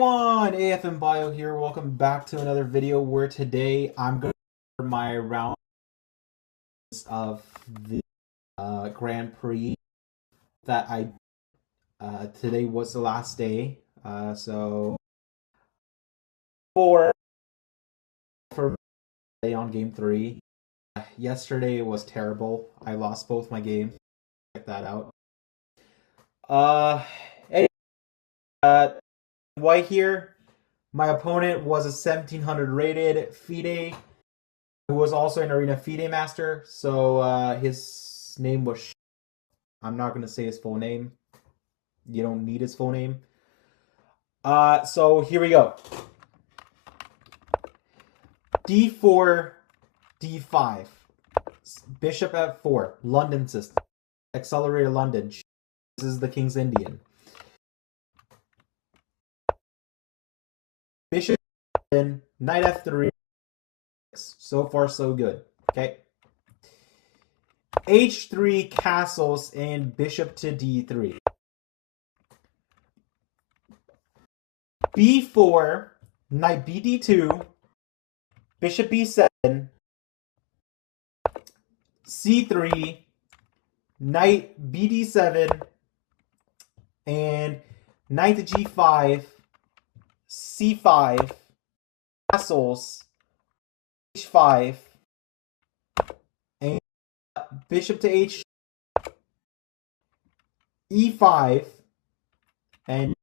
everyone, AFM Bio here. Welcome back to another video where today I'm going to cover my rounds of the Grand Prix that I today was the last day. So for today on game 3. Yesterday was terrible. I lost both my games. Check that out. Anyway, white here. My opponent was a 1700 rated FIDE, who was also an Arena FIDE master. So his name was. I'm not gonna say his full name. You don't need his full name. So here we go. D4, D5, Bishop F4, London system, Accelerator London. This is the King's Indian. Bishop in, Knight F3. So far, so good. Okay. H3 castles and bishop to D3. B4, knight BD2, bishop B7, C3, knight BD7, and knight to G5, C5, castles, H5, and bishop to H, E5, and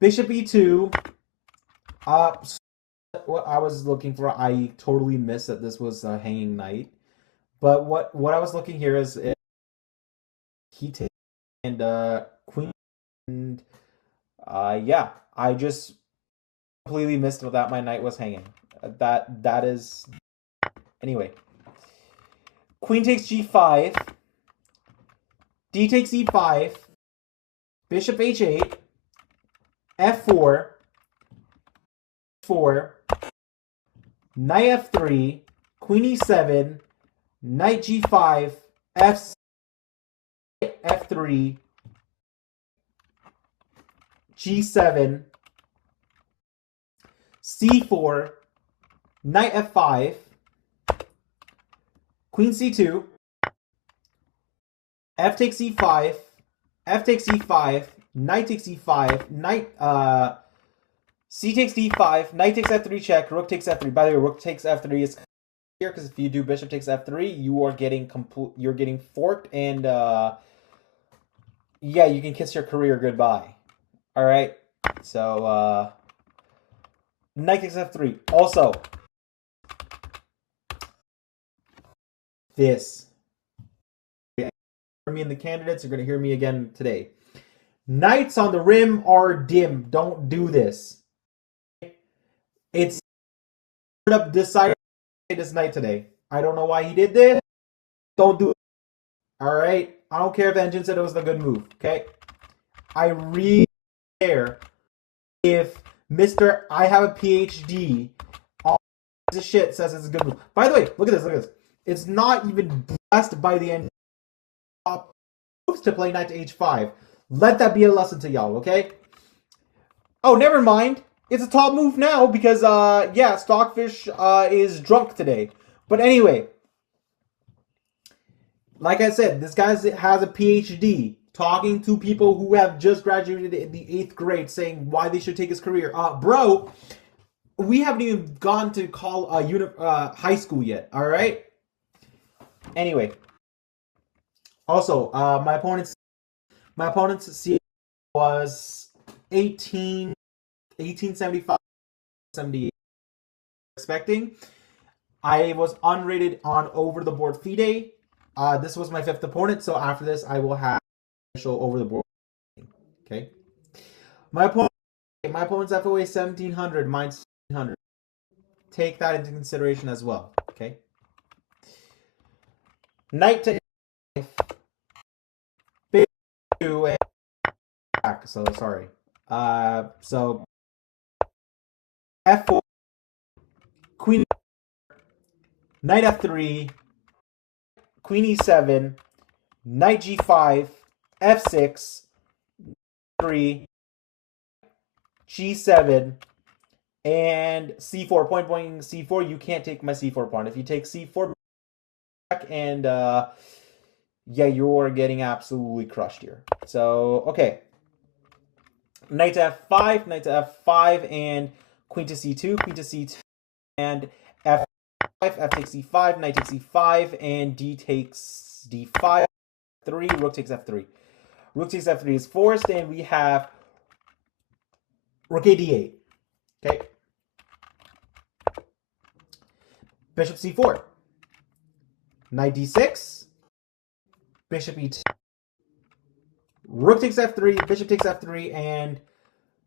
bishop E2. What I was looking for, I totally missed that this was a hanging knight. But what I was looking here is he takes and queen, and yeah, I just completely missed that my knight was hanging. That is anyway. Queen takes G5, D takes E5, bishop H8, F4, 4, knight F3, queen E7, knight G5, F, F3, G7, C4, knight F5, queen C2, F takes E5, F takes E5, knight takes E5, knight, C takes D5, knight takes F3 check, rook takes F3. By the way, rook takes F3 is here because if you do bishop takes F3, you are getting you're getting forked, and yeah, you can kiss your career goodbye. All right, so knight takes F3. Also, this. Hear me and the candidates are going to hear me again today. Knights on the rim are dim. Don't do this. It's up decided this knight today. I don't know why he did this. Don't do it. All right. I don't care if the engine said it was a good move. Okay. I really care if Mr. I have a PhD all this shit says it's a good move. By the way, look at this. Look at this. It's not even blessed by the engine moves to play knight to H5. Let that be a lesson to y'all. Okay. Oh, never mind. It's a top move now because, yeah, Stockfish is drunk today. But anyway, like I said, this guy has a PhD talking to people who have just graduated in the 8th grade saying why they should take his career. Bro, we haven't even gone to high school yet, all right? Anyway, also, my opponent's CA was 1875, 78. Expecting. I was unrated on over the board FIDE. This was my 5th opponent, so after this I will have official over the board. Okay. My opponent's FOA 1700, mine's 1700. Take that into consideration as well. Okay. Knight to big 2 and back. So sorry. So F4, queen, knight F3, queen E7, knight G5, f6, 3, g7, and c4. Point blank c4. You can't take my c4 pawn. If you take c4 back, and yeah, you're getting absolutely crushed here. So okay, knight to f5, and queen to c2, and f5, f takes c5, knight takes e5, and d takes d5, 3, rook takes f3. Rook takes f3 is forced, and we have rook a d8. Okay. Bishop c4. Knight d6. Bishop e2. Rook takes f3, bishop takes f3, and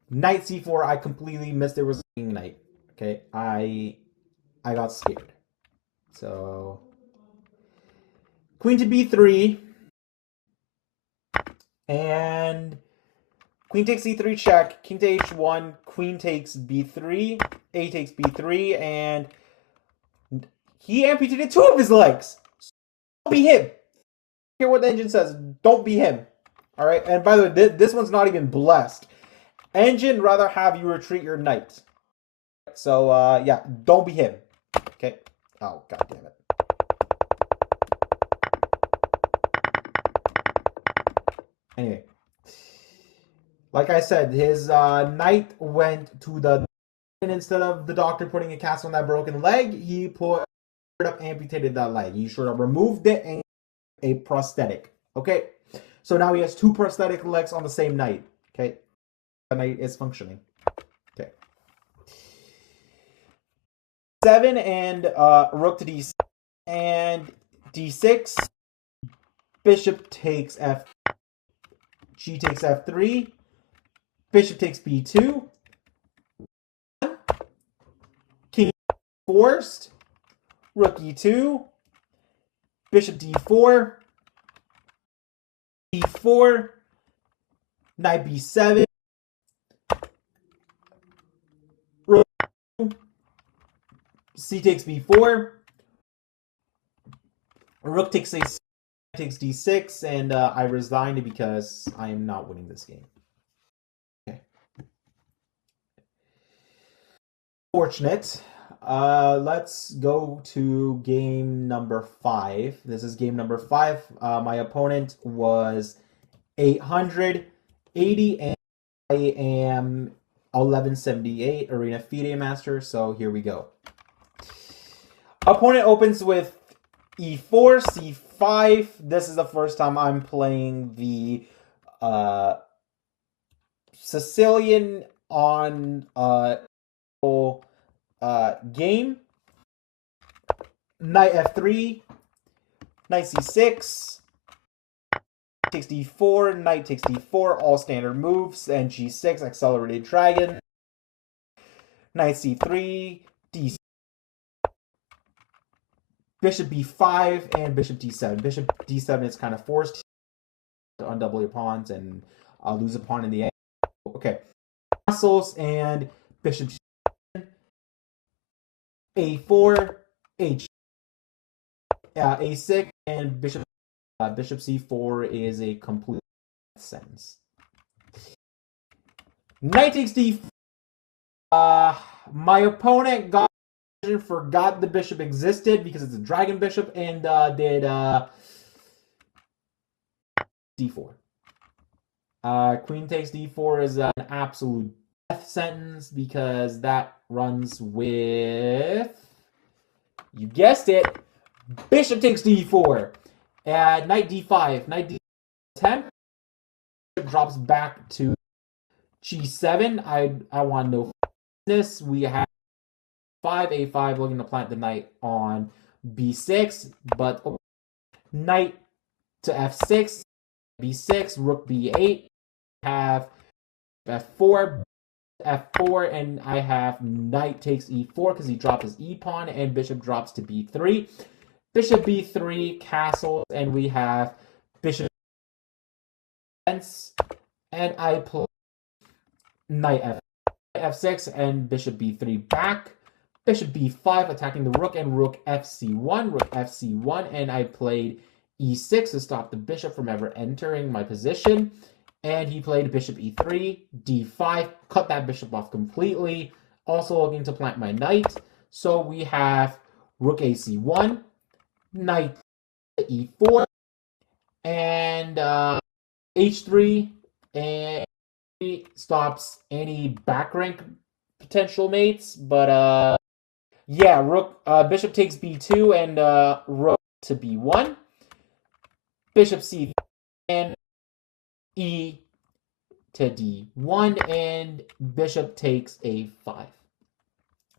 knight c4. I completely missed there was a knight. Okay, I got scared. So queen to b3, and queen takes e3 check, king to h1, queen takes b3, a takes b3, and he amputated 2 of his legs. So don't be him. Hear what the engine says. Don't be him. All right. And by the way, this one's not even blessed. Engine rather have you retreat your knight. So yeah, don't be him. Okay. Oh, god damn it. Anyway, like I said, his knight went to the, and instead of the doctor putting a cast on that broken leg, he amputated that leg. He should have removed it and a prosthetic. Okay. So now he has 2 prosthetic legs on the same knight. Okay. The knight is functioning. Okay. 7 and rook to d6 and d6. Bishop takes f. G takes f3. Bishop takes b2. King forced. Rook e2. Bishop d4. e4. Knight b7. Rook c takes b4. Rook takes a takes d6, and I resigned because I am not winning this game. Okay. Fortunate. Let's go to game number 5. This is game number 5. My opponent was 880, and I am 1178 Arena FIDE Master, so here we go. Opponent opens with e4, c5. This is the first time I'm playing the Sicilian on game. Knight f3, knight c6, takes d4, knight takes d4, all standard moves, and g6, accelerated dragon. Knight c3, d6. Bishop b5 and bishop d7. Bishop d7 is kind of forced to undouble your pawns and lose a pawn in the end. Okay. Castles and bishop a4, h, a6, and bishop c4 is a complete sentence. Knight takes d4. My opponent forgot the bishop existed because it's a dragon bishop, and did d4. Queen takes d4 is an absolute death sentence because that runs with, you guessed it, bishop takes d4. Knight d5, knight d10, drops back to g7. I want no business. We have 5a5 looking to plant the knight on b6, but knight to f6, b6, rook b8, have f4, and I have knight takes e4 because he dropped his e pawn, and bishop drops to b3. Bishop b3, castle, and we have bishop and I play knight f6 and bishop b3 back. Bishop b5 attacking the rook, and rook fc1, and I played e6 to stop the bishop from ever entering my position. And he played bishop e3, d5, cut that bishop off completely. Also looking to plant my knight. So we have rook ac1, knight e4, and h3, and stops any back rank potential mates. But yeah, rook bishop takes b2 and rook to b1, bishop c, and e to d1, and bishop takes a5.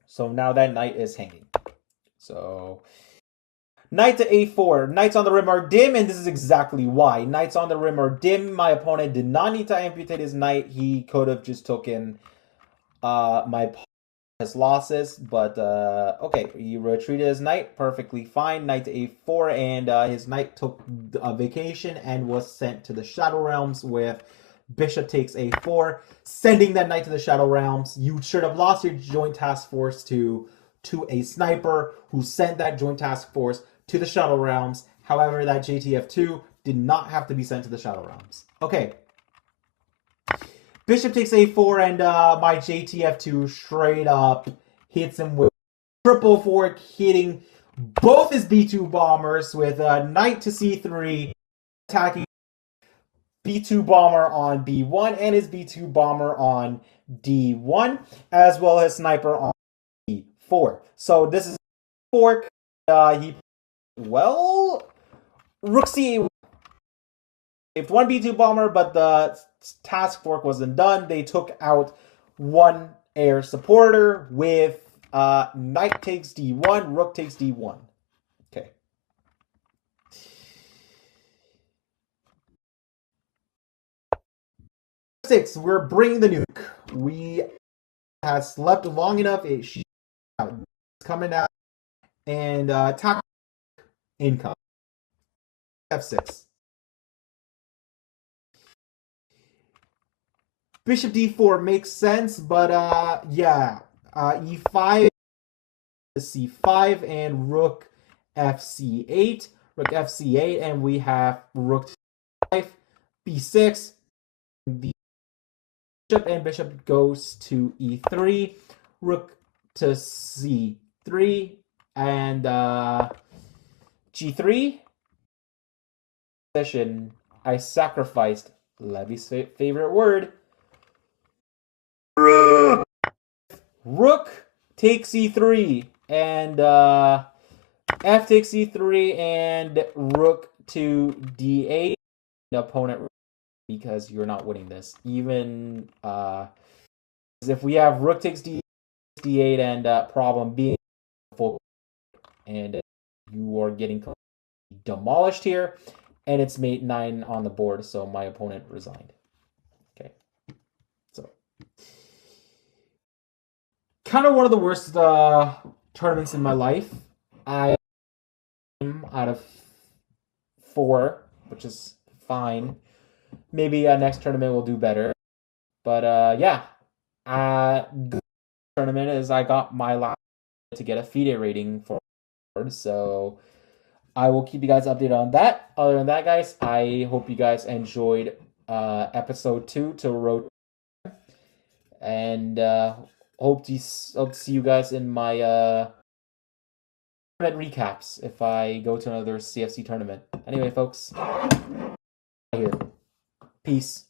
So now that knight is hanging. So knight to a4. Knights on the rim are dim, and this is exactly why. Knights on the rim are dim. My opponent did not need to amputate his knight. He could have just taken my his losses, but okay, he retreated his knight perfectly fine. Knight to a4, and his knight took a vacation and was sent to the Shadow Realms with bishop takes a4, sending that knight to the Shadow Realms. You should have lost your joint task force to a sniper who sent that joint task force to the Shadow Realms. However, that JTF2 did not have to be sent to the Shadow Realms. Okay. Bishop takes a4, and my JTF2 straight up hits him with triple fork, hitting both his b2 bombers with knight to c3, attacking b2 bomber on b1 and his b2 bomber on d1, as well as sniper on d4. So this is fork. He rook c8 saved one b2 bomber, but the task fork wasn't done. They took out one air supporter with knight takes d1, rook takes d1. Okay. Six, we're bringing the nuke. We have slept long enough. It's coming out, and top income. F6. Bishop d4 makes sense, but yeah, e5, c5, and rook fc8, and we have rook 5, b6, the bishop goes to e3, rook to c3, and g3. Session, I sacrificed Levy's favorite word. Rook takes e3, and f takes e3, and rook to d8. The opponent, because you're not winning this. Even if we have rook takes d8 and problem being full, and you are getting demolished here, and it's mate 9 on the board, so my opponent resigned. Okay, so kind of one of the worst tournaments in my life. I am out of 4, which is fine. Maybe next tournament will do better. But yeah, good tournament is I got my last to get a FIDE rating for, so I will keep you guys updated on that. Other than that, guys, I hope you guys enjoyed episode 2 to Road, and hope to see you guys in my tournament recaps if I go to another CFC tournament. Anyway, folks, here. Peace.